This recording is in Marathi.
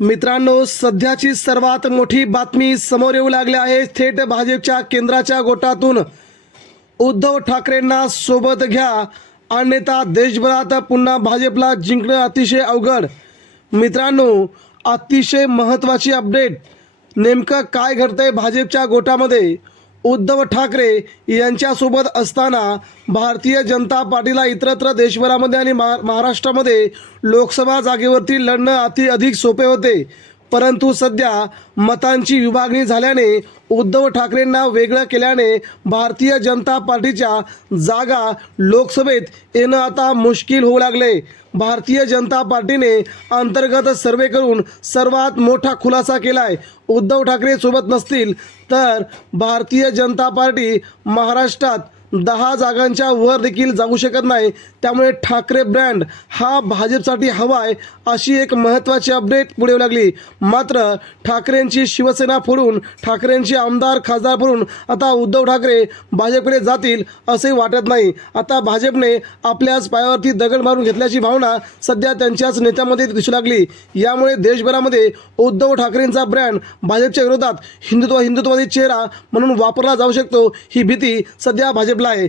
मित्रांनो सध्याची सर्वात मोठी बातमी समोर येऊ लागली आहे. थेट भाजपच्या केंद्राच्या गोटातून उद्धव ठाकरेंना सोबत घ्या. अन्यथा देशभरात पुन्हा भाजपला जिंकणं अतिशय अवघड. मित्रांनो अतिशय महत्त्वाची अपडेट. नेमकं काय घडतंय भाजपच्या गोटामध्ये? उद्धव ठाकरे यांच्यासोबत असताना भारतीय जनता पार्टीला इतरत्र देशभरामध्ये आणि महा महाराष्ट्रामध्ये लोकसभा जागेवरती लढणं अति अधिक सोपे होते. परंतु सध्या मतांची विभागणी झाल्याने उद्धव ठाकरेंना वेगळं केल्याने भारतीय जनता पार्टीच्या जागा लोकसभेत येणं आता मुश्किल होऊ लागले. भारतीय जनता पार्टीने अंतर्गत सर्वे करून सर्वात मोठा खुलासा केलाय. उद्धव ठाकरे सोबत नसतील तर भारतीय जनता पार्टी महाराष्ट्रात दहा जागांच्या वर देखील जाऊ शकत नाही. त्यामुळे ठाकरे ब्रँड हा भाजपसाठी हवा आहे अशी एक महत्त्वाची अपडेट पुढे येऊ लागली. मात्र ठाकरेंची शिवसेना फोडून ठाकरेंचे आमदार खासदार फोडून आता उद्धव ठाकरे भाजपकडे जातील असे वाटत नाही. आता भाजपने आपल्याच पायावरती दगड मारून घेतल्याची भावना सध्या त्यांच्याच नेत्यामध्ये दिसू लागली. यामुळे देशभरामध्ये उद्धव ठाकरेंचा ब्रँड भाजपच्या विरोधात हिंदुत्व हिंदुत्ववादी चेहरा म्हणून वापरला जाऊ शकतो. ही भीती सध्या भाजप কেবলায়